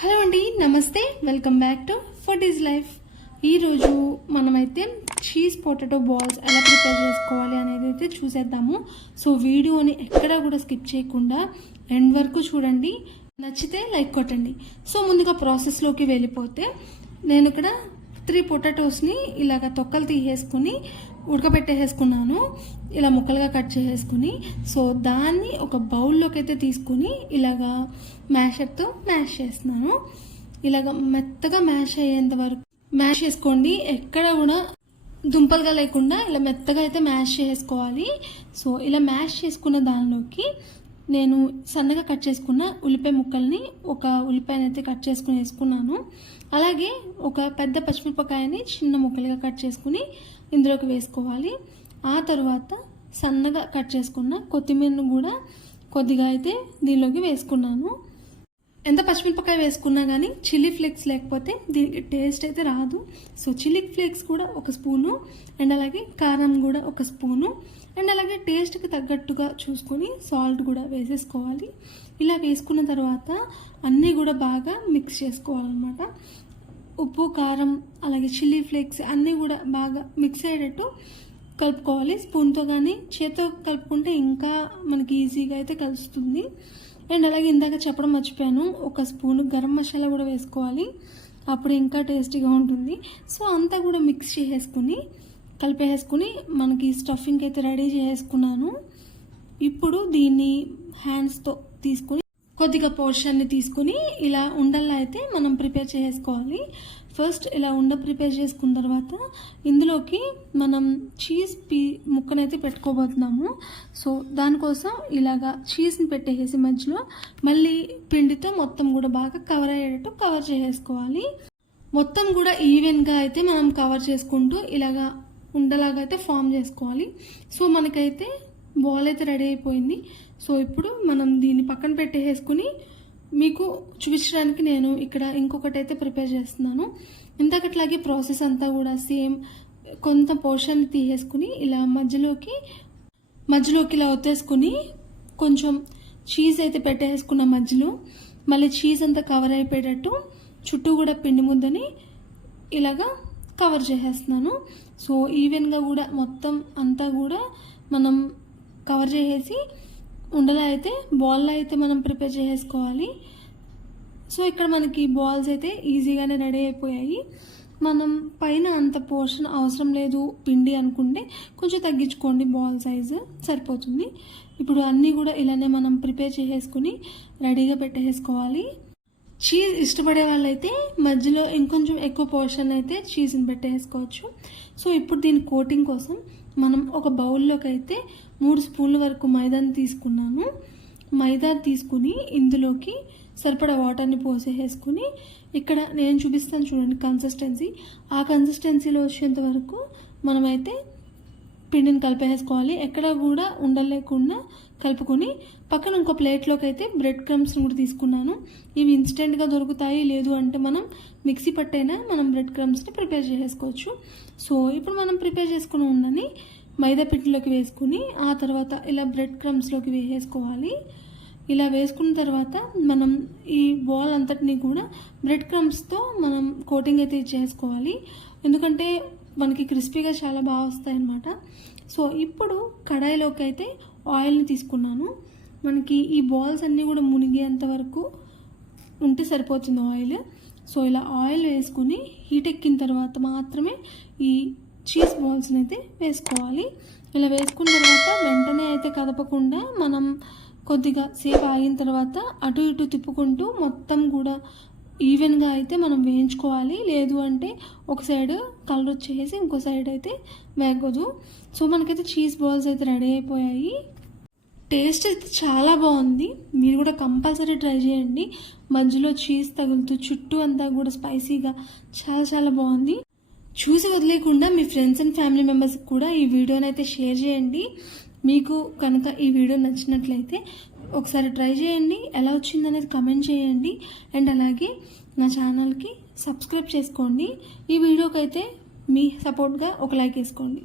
Hello అండి, నమస్తే. Welcome back to food is life. ఈరోజు మనమైతే చీజ్ పొటాటో బాల్స్ ఎలా ప్రిపేర్ చేసుకోవాలి అనేది అయితే చూసేద్దాము. సో వీడియోని ఎక్కడా కూడా స్కిప్ చేయకుండా ఎండ్ వరకు చూడండి. నచ్చితే లైక్ కొట్టండి. సో ముందుగా ప్రాసెస్లోకి వెళ్ళిపోతే నేను ఇక్కడ 3 పొటాటోస్ని ఇలాగ తొక్కలు తీసేసుకుని ఉడకబెట్టేసుకున్నాను. ఇలా ముక్కలుగా కట్ చేసేసుకుని సో దాన్ని ఒక బౌల్లోకి అయితే తీసుకుని ఇలాగా మ్యాషర్తో మ్యాష్ చేస్తున్నాను. ఇలాగ మెత్తగా మ్యాష్ అయ్యేంత వరకు మ్యాష్ చేసుకోండి. ఎక్కడ కూడా దుంపలుగా లేకుండా ఇలా మెత్తగా అయితే మ్యాష్ చేసుకోవాలి. సో ఇలా మ్యాష్ చేసుకున్న దానిలోకి నేను సన్నగా కట్ చేసుకున్న ఉల్లిపాయ ముక్కల్ని ఒక ఉల్లిపాయని అయితే కట్ చేసుకుని వేసుకున్నాను. అలాగే ఒక పెద్ద పచ్చిమిరపకాయని చిన్న ముక్కలుగా కట్ చేసుకుని ఇందులోకి వేసుకోవాలి. ఆ తర్వాత సన్నగా కట్ చేసుకున్న కొత్తిమీరను కూడా కొద్దిగా అయితే దీనిలోకి వేసుకున్నాను. ఎంత పచ్చిమిరపకాయ వేసుకున్నా కానీ చిల్లీ ఫ్లేక్స్ లేకపోతే దీనికి టేస్ట్ అయితే రాదు. సో చిల్లీ ఫ్లేక్స్ కూడా ఒక స్పూను అండ్ అలాగే కారం కూడా ఒక స్పూను అండ్ అలాగే టేస్ట్కి తగ్గట్టుగా చూసుకొని సాల్ట్ కూడా వేసేసుకోవాలి. ఇలా వేసుకున్న తర్వాత అన్నీ కూడా బాగా మిక్స్ చేసుకోవాలన్నమాట. ఉప్పు, కారం, అలాగే చిల్లీ ఫ్లేక్స్ అన్నీ కూడా బాగా మిక్స్ అయ్యేటట్టు కలుపుకోవాలి. స్పూన్తో కానీ చేత్తో కలుపుకుంటే ఇంకా మనకి ఈజీగా అయితే కలుస్తుంది. అండ్ అలాగే ఇందాక చెప్పడం మర్చిపోయాను, ఒక స్పూను గరం మసాలా కూడా వేసుకోవాలి. అప్పుడు ఇంకా టేస్టీగా ఉంటుంది. సో అంతా కూడా మిక్స్ చేసేసుకుని కలిపేసుకుని మనకి స్టఫింగ్ అయితే రెడీ చేసుకున్నాను. ఇప్పుడు దీన్ని హ్యాండ్స్తో తీసుకుని కొద్దిగా పోర్షన్ని తీసుకుని ఇలా ఉండల్లా అయితే మనం ప్రిపేర్ చేసుకోవాలి. ఫస్ట్ ఇలా ఉండ ప్రిపేర్ చేసుకున్న తర్వాత ఇందులోకి మనం చీజ్ ముక్కనైతే పెట్టుకోబోతున్నాము. సో దానికోసం ఇలాగా చీజ్ని పెట్టేసి మధ్యలో మళ్ళీ పిండితో మొత్తం కూడా బాగా కవర్ అయ్యేటట్టు కవర్ చేసేసుకోవాలి. మొత్తం కూడా ఈవెన్గా అయితే మనం కవర్ చేసుకుంటూ ఇలాగా ఉండలాగా అయితే ఫామ్ చేసుకోవాలి. సో మనకైతే బాల్ అయితే రెడీ అయిపోయింది. సో ఇప్పుడు మనం దీన్ని పక్కన పెట్టేసుకుని మీకు చూపించడానికి నేను ఇక్కడ ఇంకొకటి అయితే ప్రిపేర్ చేస్తున్నాను. ఇంతకట్లాగే ప్రాసెస్ అంతా కూడా సేమ్. కొంత పోర్షన్ తీసేసుకుని ఇలా మధ్యలోకి ఇలా ఒత్తేసుకుని కొంచెం చీజ్ అయితే పెట్టేసుకున్న మధ్యలో మళ్ళీ చీజ్ అంతా కవర్ అయిపోయేటట్టు చుట్టూ కూడా పిండి ముద్దని ఇలాగా కవర్ చేసేస్తున్నాను. సో ఈవెన్గా కూడా మొత్తం అంతా కూడా మనం కవర్ చేసేసి ఉండలా అయితే బాల్లో అయితే మనం ప్రిపేర్ చేసేసుకోవాలి. సో ఇక్కడ మనకి బాల్స్ అయితే ఈజీగానే రెడీ అయిపోయాయి. మనం పైన అంత పోర్షన్ అవసరం లేదు పిండి అనుకుంటే కొంచెం తగ్గించుకోండి, బాల్ సైజు సరిపోతుంది. ఇప్పుడు అన్నీ కూడా ఇలానే మనం ప్రిపేర్ చేసేసుకుని రెడీగా పెట్టేసుకోవాలి. చీజ్ ఇష్టపడే వాళ్ళైతే మధ్యలో ఇంకొంచెం ఎక్కువ పోర్షన్ అయితే చీజ్ని పెట్టేసుకోవచ్చు. సో ఇప్పుడు దీని కోటింగ్ కోసం మనం ఒక బౌల్లోకి అయితే 3 స్పూన్ల వరకు మైదాని తీసుకున్నాను. మైదా తీసుకుని ఇందులోకి సరిపడా వాటర్ని పోసేసుకుని ఇక్కడ నేను చూపిస్తాను చూడండి కన్సిస్టెన్సీ. ఆ కన్సిస్టెన్సీలో వచ్చేంత వరకు మనమైతే పిండిని కలిపేసుకోవాలి. ఎక్కడ కూడా ఉండలేకుండా కలుపుకొని పక్కన ఇంకో ప్లేట్లోకి అయితే బ్రెడ్ క్రమ్స్ని కూడా తీసుకున్నాను. ఇవి ఇన్స్టెంట్గా దొరుకుతాయి, లేదు అంటే మనం మిక్సీ పట్టైనా మనం బ్రెడ్ క్రమ్స్ని ప్రిపేర్ చేసేసుకోవచ్చు. సో ఇప్పుడు మనం ప్రిపేర్ చేసుకుని ఉండని మైదా పిండిలోకి వేసుకుని ఆ తర్వాత ఇలా బ్రెడ్ క్రమ్స్లోకి వేసేసుకోవాలి. ఇలా వేసుకున్న తర్వాత మనం ఈ బాల్ అంతటినీ కూడా బ్రెడ్ క్రమ్స్తో మనం కోటింగ్ అయితే ఇచ్చేసుకోవాలి. ఎందుకంటే మనకి క్రిస్పీగా చాలా బాగా వస్తాయి అన్నమాట. సో ఇప్పుడు కడాయిలోకి అయితే ఆయిల్ని తీసుకున్నాను. మనకి ఈ బాల్స్ అన్నీ కూడా మునిగేంత వరకు ఉంటే సరిపోతుంది ఆయిల్. సో ఇలా ఆయిల్ వేసుకుని హీట్ ఎక్కిన తర్వాత మాత్రమే ఈ చీజ్ బాల్స్ని అయితే వేసుకోవాలి. ఇలా వేసుకున్న తర్వాత వెంటనే అయితే కదపకుండా మనం కొద్దిగా సేపు ఆగిన తర్వాత అటు ఇటు తిప్పుకుంటూ మొత్తం కూడా ఈవెన్గా అయితే మనం వేయించుకోవాలి. లేదు అంటే ఒక సైడ్ కలర్ వచ్చేసి ఇంకో సైడ్ అయితే వేగదు. సో మనకైతే చీజ్ బాల్స్ అయితే రెడీ అయిపోయాయి. టేస్ట్ అయితే చాలా బాగుంది. మీరు కూడా కంపల్సరీ ట్రై చేయండి. మధ్యలో చీజ్ తగులుతూ చుట్టూ అంతా కూడా స్పైసీగా చాలా చాలా బాగుంది. చూసి వదిలేకుండా మీ ఫ్రెండ్స్ అండ్ ఫ్యామిలీ మెంబర్స్కి కూడా ఈ వీడియోని అయితే షేర్ చేయండి. మీకు కనుక ఈ వీడియో నచ్చినట్లయితే ఒకసారి ట్రై చేయండి. ఎలా వచ్చిందనేది కమెంట్ చేయండి. అండ్ అలాగే నా ఛానల్కి సబ్స్క్రైబ్ చేసుకోండి. ఈ వీడియోకి అయితే మీ సపోర్ట్గా ఒక లైక్ వేసుకోండి.